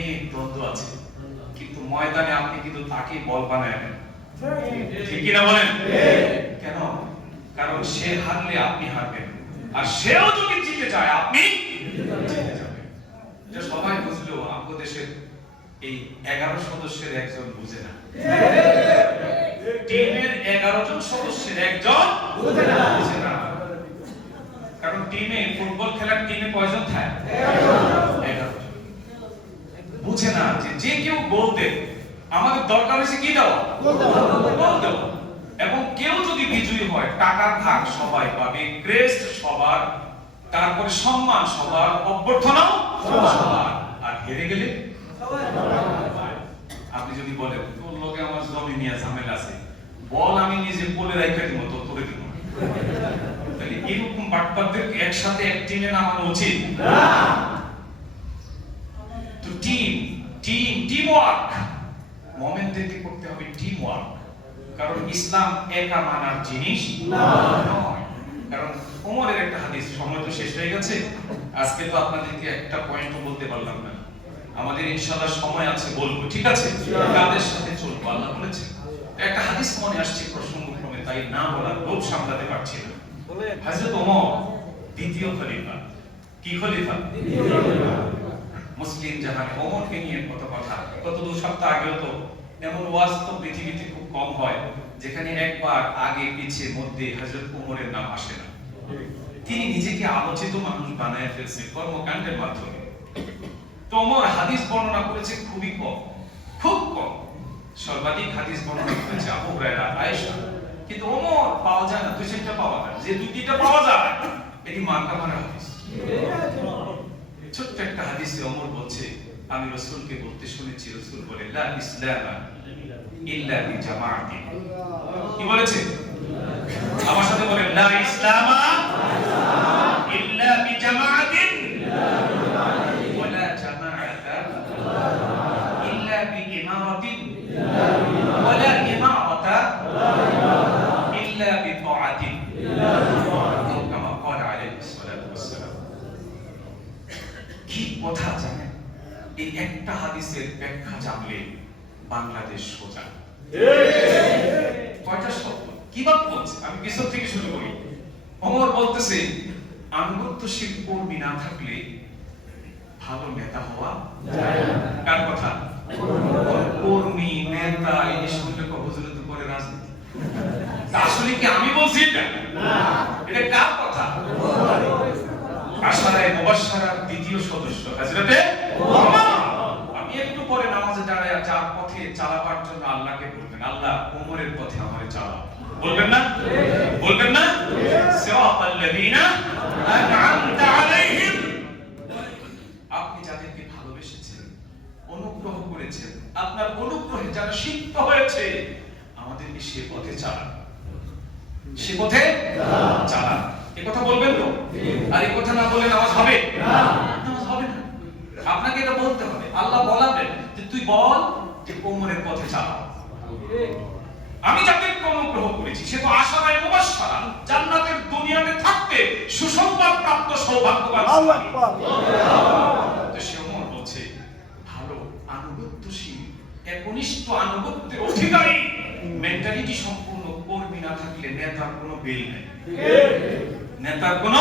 অনেক দ্বন্দ্ব আছে, কিন্তু ময়দানে আপনি কিন্তু তাকে বল বানায় নেন, ঠিক কিনা বলেন? কেন? কারণ সে হারলে আপনি হারবেন, আর সেও যদি জিতে যায় আপনি জিতে যাবেন। এটা সবাই বুঝলো, আমাদের দেশের এই 11 সদস্যের একজন বুঝে না। টিমের 11 জন সদস্যের একজন বুঝে না। কারণ টিমে, ফুটবল খেলার টিমে কয়জন থাকে? 11 জন। বুঝে না যে কেউ গোল দেবে, আমাদের দরকার হয়েছে কি দেওয়া? গোল দেওয়া। এবং কেউ যদি বিজয়ী হয়, টাকার ভাগ সবাই পাবে, ক্রেস্ট সবার, তারপরে সম্মান সবার, অভ্যর্থনাও সবার। আর হেরে গেলে আপনি যদি বলেন তোর লোকে আমার জমি নিয়ে ঝামেলা আছে, বল আমি নিজে বলে রাখতে দিব, তো করে দিব। তাহলে এরকম বাটপারদেরকে একসাথে এক টিমে নামানো উচিত না। তো টিম ওয়ার্ক, মুমিনদেরকে করতে হবে টিম ওয়ার্ক। কারণ ইসলাম একা মানার জিনিস নয়। কারণ ওমরের একটা হাদিস, সময় তো শেষ হয়ে গেছে, আজকে তো আপনাদেরকে একটা পয়েন্টও বলতে পারলাম না। আমাদের ইনশাআল্লাহ সময় আছে, বলবো, ঠিক আছে? কাদের সাথে চলবো আল্লাহ বলেছে। একটা হাদিস মনে আসছে প্রসঙ্গক্রমে, তাই না বলার লোভ সামলাতে পারছি না। হযরত ওমর দ্বিতীয় খলিফা। কি খলিফা? মুসলিম জাহানে ওমরকে নিয়ে কত কথা, কত 2 সপ্তাহ আগেও তো এমন ওয়াজ তো পৃথিবীতে খুব কম হয় যেখানে একবার আগে পিছে মধ্যে হযরত ওমরের নাম আসে না। তিনি নিজেকে আলোচিত মানুষ বানায় ফেলছেন কর্মকাণ্ডের মাধ্যমে। তো ওমর হাদিস বর্ণনা করেছে খুবই কম, খুব কম। সর্বাধিক হাদিস বর্ণনা করেছে আবু হুরায়রা, আয়েশা। কিন্তু ওমর পাওয়া যায় না, 2-3টা পাওয়া যায়। যে 2-3টা পাওয়া যায় এটি মার্কা মারা হাদিস। ছোট্ট একটা হাদিসে ওমর বলছে, আমি রাসূলকে বলতে শুনেছি, রাসূল বলে লা ইসলামা ইল্লা বিজামাআতিন। কি বলেছে? আমার সাথে বলেন, লা ইসলামা ইল্লা বিজামাআতিন ওয়ালা জামাআতা ইল্লা বিইমারাতিন ওয়ালা ইমারাতা ইল্লা বিতাআতিন। কামা ক্বালা আলাইহিস সালাতু ওয়াস সালাম। কি কথা জানেন? এই একটা হাদিসের ব্যাখ্যা জানলে বাংলাদেশ সোজা। কয়টা শব্দ, কি বাদ বলছে? আমি পিছন থেকে শুরু করি। ওমর বলতেছে, আনুগত্যশীল কর্মী না থাকলে ভালো নেতা হওয়া যায় না। কার কথা? কর্মী, নেতা, এই জিনিসগুলো হুজুরে তো করে রাজনীতি। আসলে কি আমি বলছি এটা? না, এটা কার কথা? আশারায়ে মুবাশশারার দ্বিতীয় সদস্য হযরতে ওমর। আমি একটু পরে নামাজে দাঁড়ায় যার পথে চালাবার জন্য আল্লাহকে বলবেন, আল্লাহ ওমরের পথে আমারে চালাও। বলবেন না? বলবেন না? সিরাতাল লাযিনা আন'আমতা আলাইহিম। আপনি যাদেরকে ভালোবেসেছেন, অনুগ্রহ করেছেন, আপনার অনুগ্রহে যারা সিদ্ধ হয়েছে, আমাদেরকে সে পথে চালান, সে পথে চালান। এই কথা বলবেন তো? আর এই কথা না বলে নামাজ হবে না, নামাজ হবে না। আপনাকে এটা বলতে হবে। আল্লাহ বলাবেন যে তুই বল যে ওমরের পথে চালাও। আমি যাদেরকে অনুগ্রহ করেছি, সে তো আশারায়ে মুবাশশারা, জান্নাতের দুনিয়াতে থাকতে সুসংবাদ প্রাপ্ত সৌভাগ্যবান। আল্লাহু আকবার। তো সে ওমর বলছে, ভালো আনুগত্যশীল, একনিষ্ঠ আনুগত্যের অধিকারী মেন্টালিটি সম্পূর্ণ কর্মী না থাকলে নেতার কোনো বেল নাই, নেতার কোনো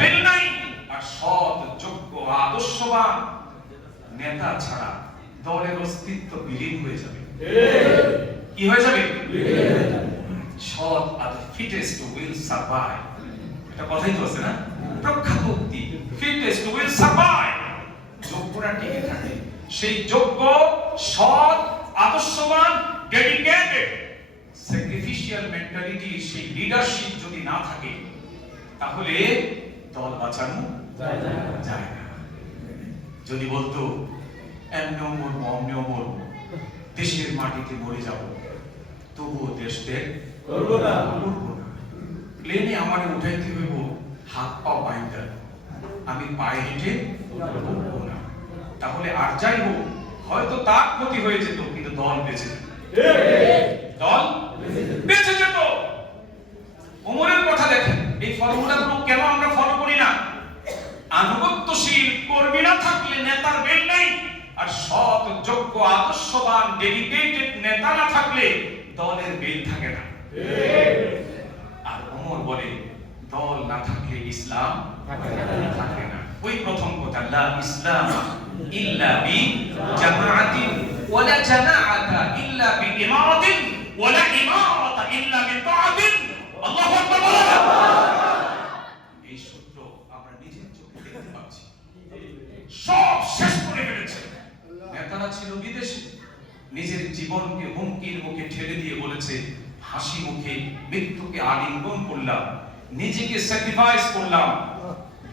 বেল নাই। আর সৎ, যোগ্য, আদর্শবান নেতা ছাড়া দলের অস্তিত্ব বিলীন হয়ে যাবে। কি হয়ে যাবে? সৎ আর ফিটেস্ট উইল সারভাইভ। এটা কথাই তো আছে না? প্রখ্যাত উক্তি, ফিটেস্ট উইল সারভাইভ। যোগ্যরা টিকে থাকে। সেই যোগ্য, সৎ, আদর্শবান, ডেডিকেটেড, স্যাক্রিফিশিয়াল মেন্টালিটি, সেই লিডারশিপ যদি না থাকে, তাহলে দল বাঁচানো যায় না। যদি বলতো এমনি মরবো, অমনি মরবো, দেশের মাটিতে মরে যাব, তবুও দেশ ত্যাগ করবো না। প্লেনে আমাকে উঠাইতে হইব হাত পা বাইন্দা, আমি পায়ে হেঁটে উঠবো না। তাহলে আর যাই হোক, হয়তো তার ক্ষতি হয়ে যেত, কিন্তু দল বেঁচে যেত, দল বেঁচে যেত। ওমরের কথা দেখেন, এই ফর্মুলাগুলো কেন আমরা ফলো করি না? আনুগত্যশীল কর্মী না থাকলে নেতার বেল নাই, আর আদর্শবান ডেডিকেটেড নেতা না থাকলে দলের বেল থাকে না। আর ওমর বলে দল না থাকলে ইসলাম থাকে না। ওই প্রথম কথা, লা ইসলাম ইল্লা বি জামাআতিন ওয়ালা জামাআতা ইল্লা বি ইমারাতিন ওয়ালা ইমারাতা ইল্লা বি তাআতিন। আল্লাহু আকবার বলেন। এই সূত্র আমরা নিজের চোখে দেখতে পাচ্ছি। সব শেষ করে ফেলেছে। নেতারা ছিল বিদেশে, নিজের জীবনকে হুমকির মুখে ঠেলে দিয়ে বলেছে হাসি মুখে মৃত্যুকে আলিঙ্গন করলাম, নিজেকে স্যাক্রিফাইস করলাম,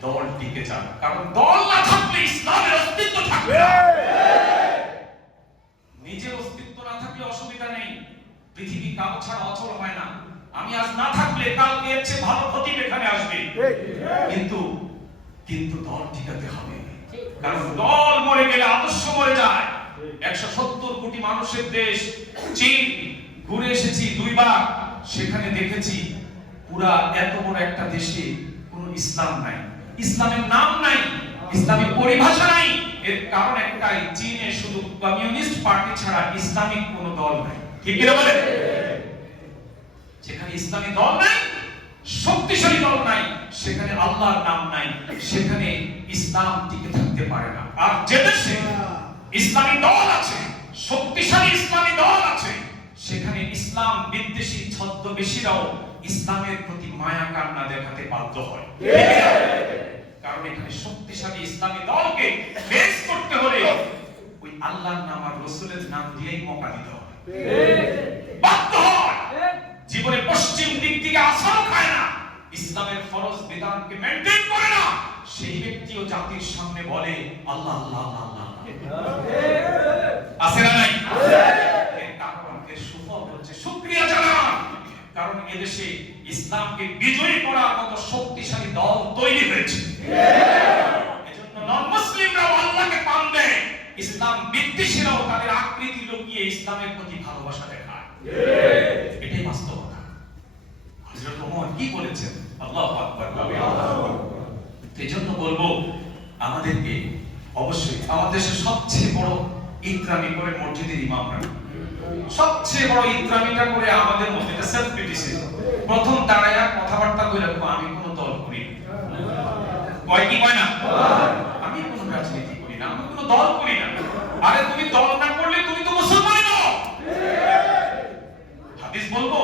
দল টিকে যাক, কারণ দল না থাকলে ইসলামের অস্তিত্ব থাকবে না। নিজের অস্তিত্ব না থাকলে অসুবিধা নেই, পৃথিবী কারো ছাড়া অচল হয় না। আমি আজ না থাকলে কালকে এর চেয়ে ভালো খতিব এখানে আসবে, কিন্তু দল টিকাতে হবে, কারণ দল মরে গেলে আদর্শ মরে যায়। 170 কোটি মানুষের দেশ চীন, ঘুরে এসেছি 2 বার, সেখানে দেখেছি পুরা এত বড় একটা দেশে কোনো ইসলাম নাই, ইসলামের নাম নাই, ইসলামিক পরিভাষা নাই। এর কারণ একটাই, চীনে শুধু কমিউনিস্ট পার্টি ছাড়া ইসলামিক কোনো দল নাই। ঠিক কি না বলেন? যেখানে ইসলামী দল নাই, শক্তিশালী দল নাই, সেখানে আল্লাহর নাম নাই, সেখানে ইসলাম টিকে থাকতে পারে না। আর যে দেশে ইসলামী দল আছে, শক্তিশালী ইসলামী দল আছে, সেখানে ইসলাম বিদ্বেষী ছদ্মবেশীরাও ইসলামের প্রতি মায়া কান্না দেখাতে বাধ্য হয়। কারণ এখানে শক্তিশালী ইসলামী দলকে ফেস করতে হলে ওই আল্লাহর নাম আর রাসূলের নাম দিয়েই মক্কা দিতে হবে, বাধ্য হয়। জীবনে পশ্চিম দিক থেকে আসাও খায় না, ইসলামের ফরজ বিধানকে মেইনটেইন করে না, সেই ব্যক্তিও জাতির সামনে বলে আল্লাহ আল্লাহ আল্লাহ। আছে না নাই? এর কারণ, এর সুফল হচ্ছে শুকরিয়া জানান, কারণ এদেশে ইসলামকে বিজয়ী করার মতো শক্তিশালী দল তৈরি হয়েছে। এজন্য নন মুসলিমরাও আল্লাহকে পান দেয়, ইসলাম বিদ্বেষীরাও তাদের আকৃতি লুকিয়ে ইসলামের প্রতি ভালোবাসা দেখায়। এটাই বাস্তবতা। হযরত ওমর কি বলেছেন? আল্লাহু আকবার। এজন্য বলবো আমাদেরকে অবশ্যই আমাদের দেশের সবচেয়ে বড় ইকরামি করে মসজিদের ইমামরা, সবচেয়ে বড় ইকরামিটা করে আমাদের মধ্যে এটা সেলফ ক্রিটিসিজম। প্রথম দাঁড়ায়া কথাবার্তা কইরা আমি কোনো দল করি না, কয় কি কয় না, আমি কোনো রাজনীতি করি না, আমি কোনো দল করি না। আরে তুমি দল না করলে তুমি তো মুসলমান নও। হাদিস বলবো,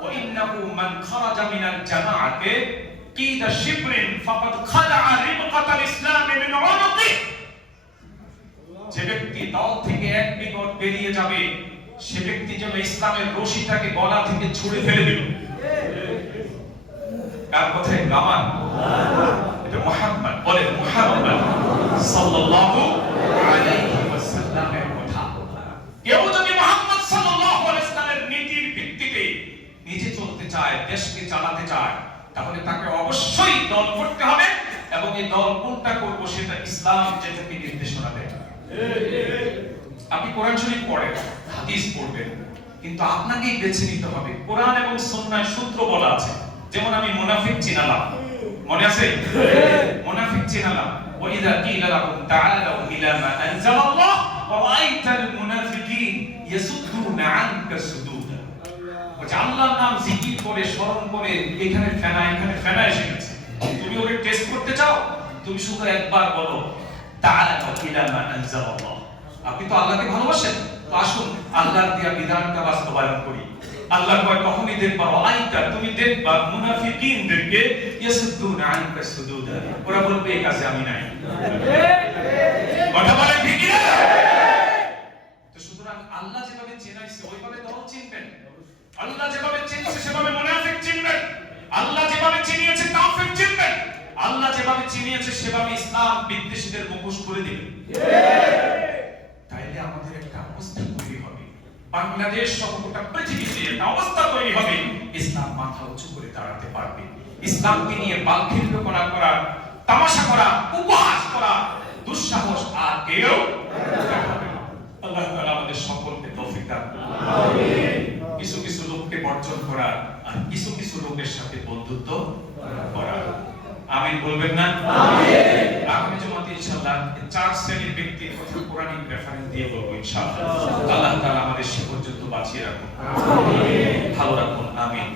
ওয়া ইন্নাহু মান খারাজা মিনাল জামাআতি কিদা শিবরিন ফাকাদ খালাআ রিবকাতাল ইসলাম মিন উনুকি। যে ব্যক্তি দল থেকে এক বিগত বেরিয়ে যাবে, সে ব্যক্তি যেন ইসলামের রশিটাকে গলা থেকে ছুঁড়ে ফেলে দিল। কার কথায়? আমার। এটা মুহাম্মদ, বলেন মুহাম্মদ সাল্লাল্লাহু আলাইহি ওয়াসাল্লামের কথা। কেউ যদি মুহাম্মদ সাল্লাল্লাহু আলাইহি ওয়াসাল্লামের নীতির ভিত্তিতে নিজে চলতে চায়, দেশকে চালাতে চায়, তাহলে তাকে অবশ্যই দল করতে হবে, এবং এই দল কোনটা করব সেটা ইসলাম যেটাকে নির্দেশনা দেয়। আপনি কোরআন শরীফ পড়েন, হাদিস পড়বেন, কিন্তু আপনাকেই বেছে নিতে হবে। কোরআন এবং সুন্নাহয় সূত্র বলা আছে। যেমন আমি মুনাফিক চিনালাম, মনে আছে? মুনাফিক চিনালাম, ওয়া ইযা কিলা লাহুম তাআলাউ ইলা মা আনজালাল্লাহ ওয়া রাআইতাল মুনাফিকিন ইয়াসুদ্দুনা আনকা সুদুদা। ওই আল্লাহর নাম জিকির করে, স্মরণ করে এখানে ফেনা এসে গেছে। তুমি ওকে টেস্ট করতে চাও, তুমি শুধু একবার বলো তাআলাউ ইলা মা আনজালাল্লাহ। আপনি তো আল্লাহকে ভালোবাসেন, তো আসুন আল্লাহর দেয়া বিধানটা বাস্তবায়ন করি। আল্লাহ কয় কখনই দেখবা, আইতা তুমি দেখবা মুনাফিকিনদেরকে ইয়াসুদ্দুনা আনকা সুদুদা, ওরা বলবে এই কাজে আমি নাই। কথা বলেন ঠিক কি না? তো সুতরাং আল্লাহ যেভাবে চেনাইছে ওইভাবে দল চিনবেন, আল্লাহ যেভাবে চিনছে সেভাবে মুনাফিক চিনবেন, আল্লাহ যেভাবে চিনিয়েছে কাফের চিনবেন, আল্লাহ যেভাবে চিনিয়েছে সেভাবে ইসলাম বিদ্বেষীদের মুখোশ খুলে দিবেন। তাইলে আমাদের একটা অবস্থা তৈরি হবে, বাংলাদেশ সহ গোটা পৃথিবীতে একটা অবস্থা তৈরি হবে, ইসলাম মাথা উঁচু করে দাঁড়াতে পারবে। ইসলামকে নিয়ে বালখিল্যপনা করা, তামাশা করা, উপহাস করা, দুঃসাহস আর কেউ দেখাবে না। আল্লাহ তাআলা আমাদের সকলকে তৌফিক দান করুন। আমিন। কিছু কিছু লোককে বর্জন করা আর কিছু কিছু লোকের সাথে বন্ধুত্ব করা। আমিন বলবেন না? আমিন। আগামী জুমাতে ইনশাআল্লাহ চার শ্রেণীর ব্যক্তির কথা কোরআনিক রেফারেন্স দিয়ে বলবো ইনশাআল্লাহ। আল্লাহ তাআলা আমাদের সে পর্যন্ত বাঁচিয়ে রাখুন, ভালো রাখুন, আমিন।